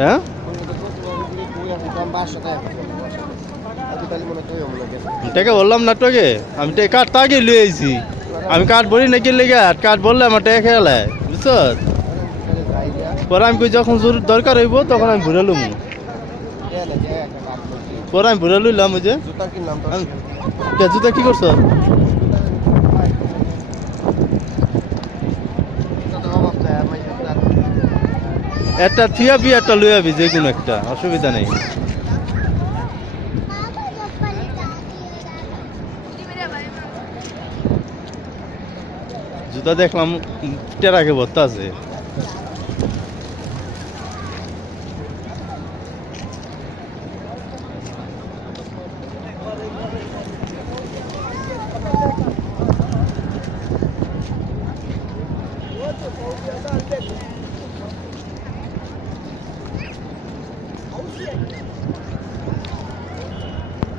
হ্যাঁ টাকা বললাম না তোকে আমি কাঠটা আগে লুয়ে আইছি আমি কাঠ বলি না কিনলে কাঠ বললে আমার টাকা খেয়াল বুঝছ পরে আমি যখন দরকার হইব তখন আমি ঘুরে লুম পরে আমি ঘুরে লইলাম ওই যে জুতা কি করছো একটা থিয়াবি একটা লইয়াবি যে কোনো একটা অসুবিধা নেই জুতা দেখলাম টেরাকে ভর্তা আছে